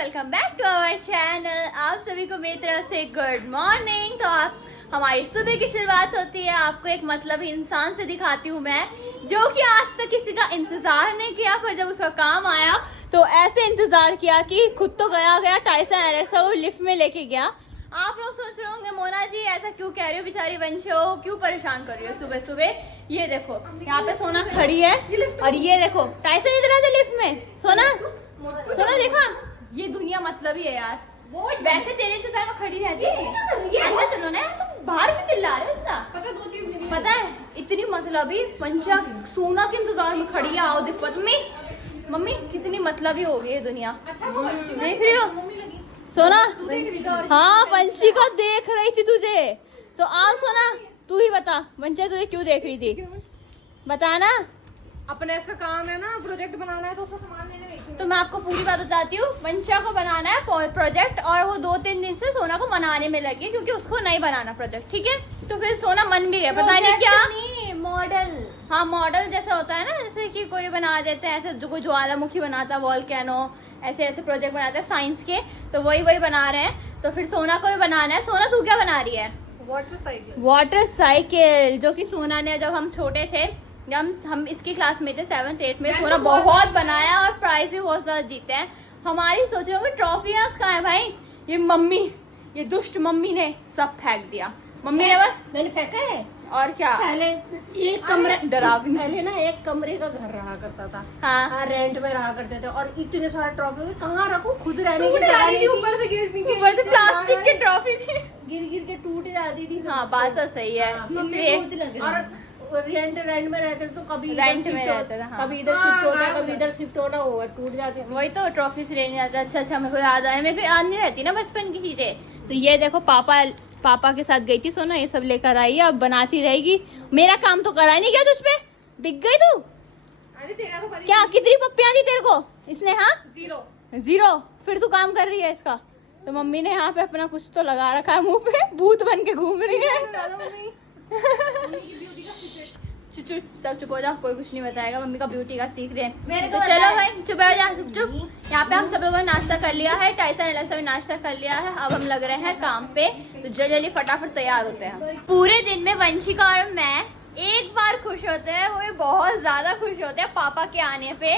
Welcome back to our channel. आप सभी को मेरी तरफ से गुड मॉर्निंग। तो आप हमारी सुबह की शुरुआत होती है आपको एक मतलब इंसान से दिखाती हूँ मैं, जो कि आज तक किसी का इंतजार नहीं किया, पर जब उसका काम आया तो ऐसे इंतजार किया कि खुद तो गया टाइसन एलेक्सा को लिफ्ट में लेके गया। आप लोग सोच रहे होंगे मोना जी ऐसा क्यों कह रही हो, बेचारी वंशो क्यों परेशान कर रही हो सुबह सुबह। ये देखो यहाँ पे सोना खड़ी है और ये देखो टाइसन इधर है लिफ्ट में। सोना देखा, ये दुनिया मतलब ही है यार। वो वैसे तेरे इंतजार में खड़ी रहती है, अंदर चलो ना, तुम बाहर भी चिल्ला रहे हो इतना। पता है इतनी मतलब ही वंशा सोना के इंतजार में खड़ी है। आओ देखो मम्मी कितनी मतलब ही हो गई है दुनिया। देख रही हो सोना? हाँ वंशी को देख रही थी तुझे। तो आओ सोना तू ही बता वंशा तुझे क्यों देख रही थी, बताना। अपने इसका काम है ना, प्रोजेक्ट बनाना है तो उसका सामान लेने गई थी। तो मैं आपको पूरी बात बताती हूँ। वंशा को बनाना है प्रोजेक्ट और वो 2-3 दिन से सोना को मनाने में लगी है क्योंकि उसको नहीं बनाना प्रोजेक्ट, ठीक है। तो फिर सोना मन भी गया, पता नहीं क्या मॉडल। हाँ मॉडल जैसा होता है ना, जैसे कि कोई बना देते हैं ऐसे, जो कोई ज्वालामुखी बनाता है, वॉल्केनो, ऐसे ऐसे प्रोजेक्ट बनाते हैं साइंस के, तो वही बना रहे हैं। तो फिर सोना को भी बनाना है। सोना तू क्या बना रही है? वाटर साइकिल, जो कि सोना ने जब हम छोटे थे, जब हम इसकी क्लास में थे 7th 8th में, सोना बहुत बनाया और प्राइज भी बहुत ज्यादा जीते हैं। हमारी सोच रहे होंगे ट्रॉफियां कहाँ है भाई? ये मम्मी, ये दुष्ट मम्मी ने सब फेंक दिया। मम्मी ने मैंने फेंका है। और क्या, पहले एक कमरे डरावनी, पहले ना एक कमरे का घर रहा करता था। हाँ रेंट में रहा करते थे और इतने सारे ट्रॉफी कहाँ रखूं, खुद रहने की जगह नहीं थी। ऊपर से प्लास्टिक की ट्रॉफी थी, गिर के टूट जाती थी। हाँ बात तो सही है। इसलिए और रेंट में रहते तो कभी रेंट में रहते थे, हाँ। कभी इधर शिफ्ट होता, कभी इधर शिफ्ट होना, वो टूट जाते। वही तो ट्रॉफी से लेने जाते। अच्छा मेरे को याद आया, मेरे को याद नहीं रहती ना बचपन की चीजें। तो ये देखो पापा के साथ गई थी सोना, ये सब लेकर आई है, अब बनाती रहेगी। मेरा काम तो करा नहीं, क्या तुझ पे बिक गई तू? क्या कितनी पप्पियां दी तेरे को इसने? हाँ 0। फिर तू काम कर रही है इसका। तो मम्मी ने यहाँ पे अपना कुछ तो लगा रखा है मुंह पे, भूत बन के घूम रही है। सब चुप हो जाओ, कोई कुछ नहीं बताएगा। मम्मी का ब्यूटी का सीख रहे हैं। तो चलो भाई चुप हो जा, चुप। यहाँ पे हम सब लोगों ने नाश्ता कर लिया है, टाइसन एलेक्सा भी नाश्ता कर लिया है। अब हम लग रहे हैं काम पे, तो जल्दी फटाफट तैयार होते हैं। पूरे दिन में वंशिका और मैं एक बार खुश होते हैं, वो भी बहुत ज्यादा खुश होते हैं पापा के आने पे,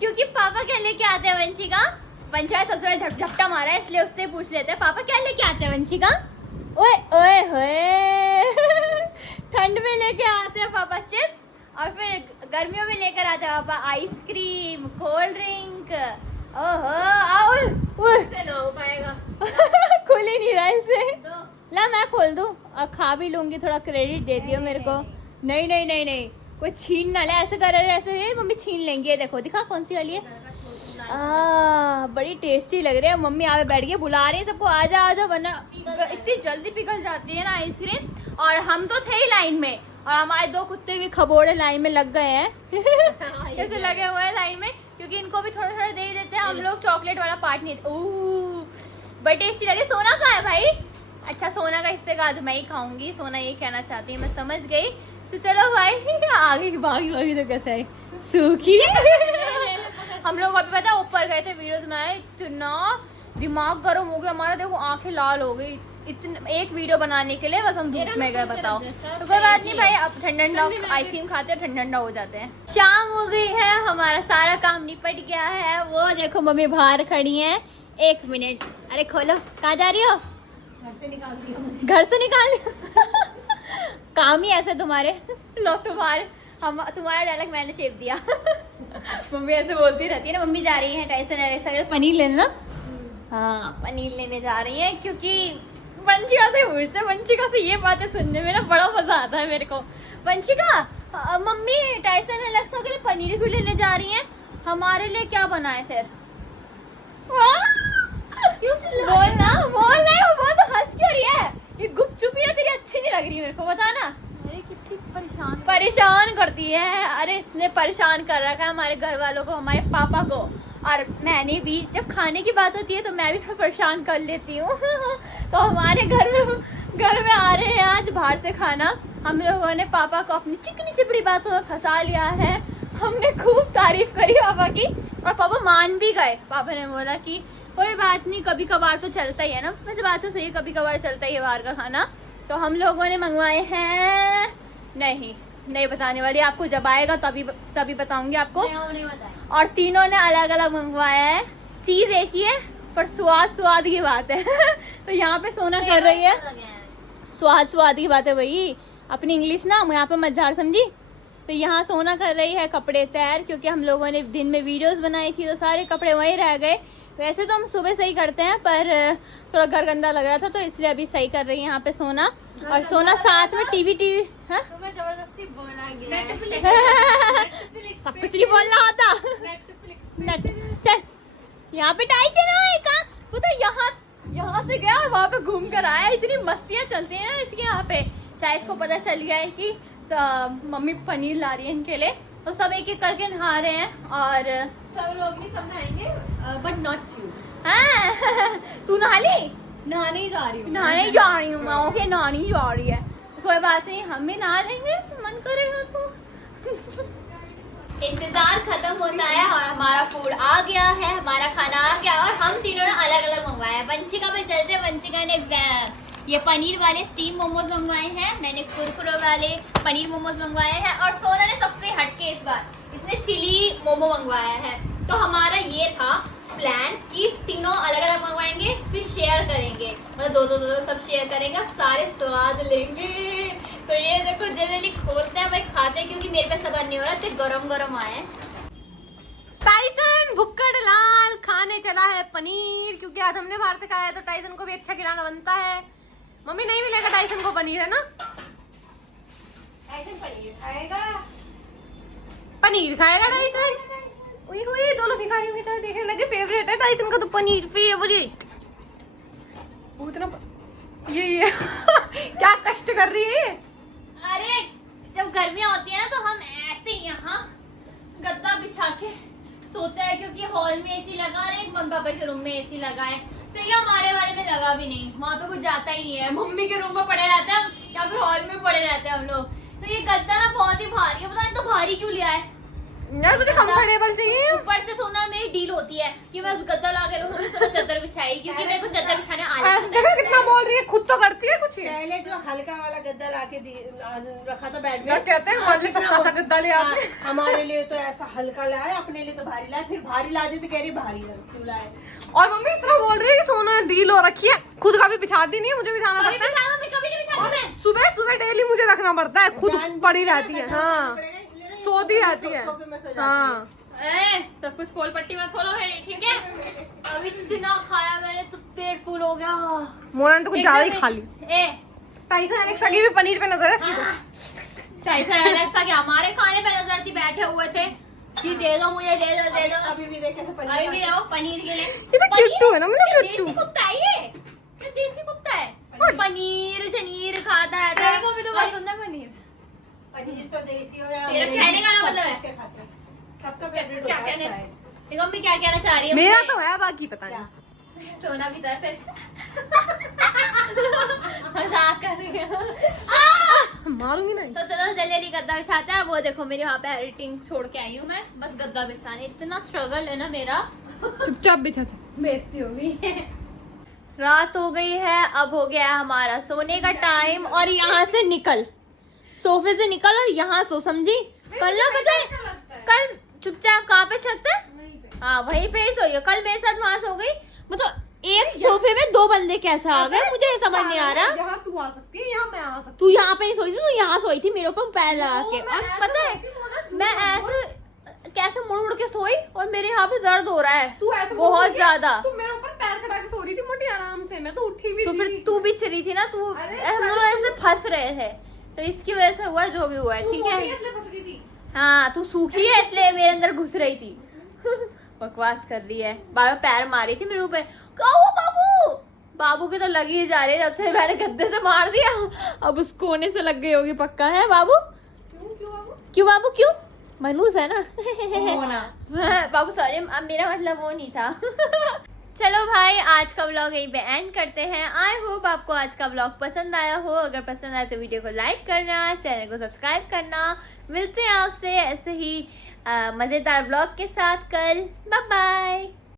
क्योंकि पापा क्या लेके आते हैं वंशिका? वंशिका सबसे पहले झपटा मारा है, इसलिए उससे पूछ लेते हैं पापा क्या लेके आते हैं वंशिका। ओए ओए होए ठंड में लेके आते हैं पापा चिप्स, और फिर गर्मियों में लेकर आते हैं पापा आइसक्रीम, कोल्ड ड्रिंक। ओहो आओ से ना हो पाएगा खुल ही नहीं रहा इसे। ला मैं खोल दूं और खा भी लूंगी, थोड़ा क्रेडिट दे दियो मेरे को। नहीं कोई छीन ना ले, ऐसे कर रहे ऐसे मम्मी छीन लेंगे। देखो दिखा कौन सी वाली है। बड़ी टेस्टी लग रही है। मम्मी आगे बैठ के बुला रही है सबको, आ जाओ, वरना इतनी जल्दी पिघल जाती है ना आइसक्रीम। और हम तो थे ही लाइन में, और हमारे 2 कुत्ते भी खबोड़े लाइन में लग गए हैं कैसे लगे हुए हैं लाइन में, क्योंकि इनको भी थोड़ा थोड़ा दे ही देते हैं हम लोग। चॉकलेट वाला पार्ट नहीं, बड़ी टेस्टी लगे। सोना कहाँ है भाई? अच्छा सोना का हिस्से का आज मैं ही खाऊंगी, सोना ये कहना चाहती है, मैं समझ गई। तो चलो भाई आगे भागी तो कैसे है सूखी हम लोग अभी पता ऊपर गए थे वीडियोस में, इतना दिमाग गर्म हो गया हमारा, देखो आंखें लाल हो गई इतने एक वीडियो बनाने के लिए। बस हम धूप में गए बताओ। तो कोई बात नहीं भाई, अब ठंडा आइसक्रीम खाते हैं, ठंडा हो जाते हैं। शाम हो गई है, हमारा सारा काम निपट गया है। वो देखो मम्मी बाहर खड़ी है। 1 मिनट, अरे खोलो, कहाँ जा रही हो? घर से निकाल काम ही ऐसे तुम्हारे। लो तुम्हारा डायलॉग मैंने चेप दिया मम्मी ऐसे बोलती रहती है ना। मम्मी जा रही है टाइसन एलेक्सा पनीर लेना। हाँ पनीर लेने जा रही है, क्योंकि वंशिका से ये बातें सुनने में ना बड़ा मजा आता है मेरे को। वंशिका मम्मी टाइसन एलेक्सा के लिए पनीर क्यों लेने जा रही है? हमारे लिए क्या बनाए फिर? क्यों बोलना वो तो हंस क्यों रही है? ये गुपचुपी ना तेरी अच्छी नहीं लग रही मेरे को, बता ना। कितनी परेशान करती है। अरे इसने परेशान कर रखा है हमारे घर वालों को, हमारे पापा को, और मैंने भी। जब खाने की बात होती है तो मैं भी थोड़ा परेशान कर लेती हूँ तो हमारे घर में आ रहे हैं आज बाहर से खाना। हम लोगों ने पापा को अपनी चिकनी चिपड़ी बातों में फंसा लिया है। हमने खूब तारीफ करी पापा की और पापा मान भी गए। पापा ने बोला कि कोई बात नहीं, कभी कभार तो चलता ही है ना। वैसे बात तो सही है, कभी कभार चलता ही है बाहर का खाना। तो हम लोगों ने मंगवाए हैं, नहीं बताने वाली आपको, जब आएगा तभी बताऊंगी आपको। नहीं बताया। और तीनों ने अलग अलग मंगवाया है, चीज एक ही है पर स्वाद की बात है। तो यहाँ पे सोना कर रही है, स्वाद की बात है वही, अपनी इंग्लिश ना यहाँ पे मत झाड़, समझी। तो यहाँ सोना कर रही है कपड़े तैयार, क्योंकि हम लोगों ने दिन में वीडियोस बनाई थी तो सारे कपड़े वहीं रह गए। वैसे तो हम सुबह सही करते हैं, पर थोड़ा घर गंदा लग रहा था तो इसलिए अभी सही कर रही है यहाँ पे सोना। और सोना साथ में टीवी हाँ तुम्हें जबरदस्ती बोला गया सब कुछ नहीं बोल रहा था। चल यहाँ पे टाई चला का वो तो यहाँ से गया और वहाँ पे घूम कर आया। इतनी मस्तियाँ चलती हैं ना इसके यहाँ पे। शायद इसको पता चल गया है कि मम्मी पनीर ला रही है इनके लिए, तो सब एक एक करके नहा रहे हैं। और सब लोग नहीं, सब नहाएंगे बट नॉट यू। हाँ तू नहा ली? नहाने ही जा रही हूँ। नहाने जा रही हूँ मैं, ओके नहाने जा रही है, कोई बात नहीं, हम भी नहा लेंगे, मन करेगा तो। इंतजार खत्म होता है और हमारा फूड आ गया है, हमारा खाना आ गया और हम तीनों ने अलग अलग मंगवाया है। वंशिका पे चलते, वंशिका ने ये पनीर वाले स्टीम मोमोज मंगवाए हैं, मैंने कुरकुरे वाले पनीर मोमोज मंगवाए हैं और सोना ने सबसे हटके इस बार इसने चिली मोमो मंगवाया है। तो हमारा ये था प्लान कि तीनों अलग अलग मंगवाएंगे, फिर शेयर करेंगे, मतलब दो सब शेयर करेंगे, सारे स्वाद लेंगे। तो ये देखो जल्दी खोलते हैं भाई, खाते हैं, क्योंकि मेरे पे सबर नहीं हो रहा, तो गरम आए। टाइसन भुक्कड़ लाल खाने चला है पनीर, क्योंकि आज हमने बाहर से खाया है तो टाइसन को भी अच्छा खिलाना बनता है। मम्मी नहीं मिलेगा टाइसन को पनीर, है ना? टाइसन पनीर खाएगा, पनीर खाएगा टाइसन। हुई दोनों भिखारियों की तरह देखने लगे। फेवरेट है टाइसन का तो पनीर, फेवरेट। उतना ये क्या कष्ट कर रही है। अरे जब गर्मियाँ होती है ना तो हम ऐसे यहाँ गद्दा बिछा के सोते हैं, क्योंकि हॉल में एसी लगा रहे हैं, मम्मी पापा के रूम में एसी लगा है, सही हमारे वाले में लगा भी नहीं, वहाँ पे कुछ जाता ही नहीं है। मम्मी के रूम में पड़े रहते हैं या फिर हॉल में पड़े रहते हैं हम लोग। तो ये गद्दा ना बहुत ही भारी है, पता नहीं तो भारी क्यों लिया है यार, तुझे कंफर्टेबल चाहिए। ऊपर से सोना मेरी डील होती है कि मैं गद्दा ला के रखूंगी, सोना चादर बिछाई, क्योंकि मेरे को चादर बिछाने आ देखो कितना बोल रही है, खुद तो करती है कुछ। पहले जो हल्का वाला गद्दा लाके रखा था बेड में, कहते हैं हमारे सस्ता सा गद्दा ले आते हैं। हमारे लिए तो ऐसा हल्का लाए, अपने लिए तो भारी लाए, फिर भारी ला दी तो कह रही भारी क्यों लाए। और मम्मी इतना बोल रही है कि सोना डील हो रखी है, खुद का भी बिछाती नहीं है, मुझे बिछाना पड़ता है। कभी नहीं बिछाती मैं, सुबह डेली मुझे रखना पड़ता है, खुद पड़ी रहती है। हाँ सोती रहती है। हाँ सब कुछ खोल पट्टी मत खोलो मेरी, ठीक है? अभी इतना खाया मैंने तो पेट फुल हो गया। मोना ने तो कुछ ज्यादा ही खा ली। टाइसन एलेक्सा की भी पनीर पे नजर है। टाइसन एलेक्सा के हमारे खाने पे नजर थी, बैठे हुए थे कि दे दो मुझे, दे दो। अभी भी देखे अभी भी आओ पनीर के लिए। ये तो किट्टू है ना, मतलब देसी कुत्ता है ये, क्या देसी कुत्ता है? पनीर शनीर खाता है, तेरे को भी तो पसंद है पनीर। पनीर तो देसी हो या तेरा कहने का मतलब है सबका फेवरेट होता है शायद। देखो मम्मी क्या कहना चाह रही है मेरा मुझसे? तो है, बाकी पता नहीं। सोना भी था फिर मजाक कर रही है। मारूंगी नहीं। तो चलो जल्दी गद्दा बिछाते हैं। वो देखो मेरे यहाँ पे एडिटिंग छोड़ के आई हूँ मैं, बस गद्दा बिछाने। इतना स्ट्रगल है ना मेरा, चुपचाप बिछा से। बेइज्जती हो गई। रात हो गई है, अब हो गया है हमारा सोने का टाइम। और यहाँ से निकल, सोफे से निकल और यहाँ सो, समझी? कल ना पता है, कल चुपचाप कहाँ पे छत है? हाँ वहीं पे ही सोई। कल मेरे साथ वहाँ सो गई, मतलब एक सोफे में दो बंदे कैसे आ गए मुझे समझ नहीं आ रहा। यहाँ तू आ सकती है, यहाँ मैं आ सकती हूँ। तू यहाँ पे नहीं सोई थी, तू यहाँ सोई थी मेरे ऊपर पैर लगा के। और पता है मैं ऐसे कैसे मुड़ उड़ के सोई और मेरे यहाँ पे दर्द हो रहा है तू ऐसे बहुत ज्यादा। तू मेरे ऊपर पैर चढ़ा के सो रही थी मोटी आराम से, मैं तो उठी भी तो थी। फिर तू भी चली थी ना, तू हम दोनों ऐसे फंस रहे थे, तो इसकी वजह से हुआ जो भी हुआ है, ठीक है? हाँ तू सूखी है इसलिए मेरे अंदर घुस रही थी। बकवास कर रही है, बार पैर मारी थी मेरे ऊपर। बाबू बाबू के तो लगी ही जा रही है, जब से मैंने गद्दे से मार दिया अब उस कोने से लग गई होगी पक्का। है बाबू? क्यों बाबू क्यों? मनूस है ना। बाबू सॉरी, अब मेरा मतलब वो नहीं था। चलो भाई आज का व्लॉग यहीं पे एंड करते हैं। आई होप आपको आज का व्लॉग पसंद आया हो। अगर पसंद आया तो वीडियो को लाइक करना, चैनल को सब्सक्राइब करना। मिलते हैं आपसे ऐसे ही मजेदार व्लॉग के साथ कल। Bye bye.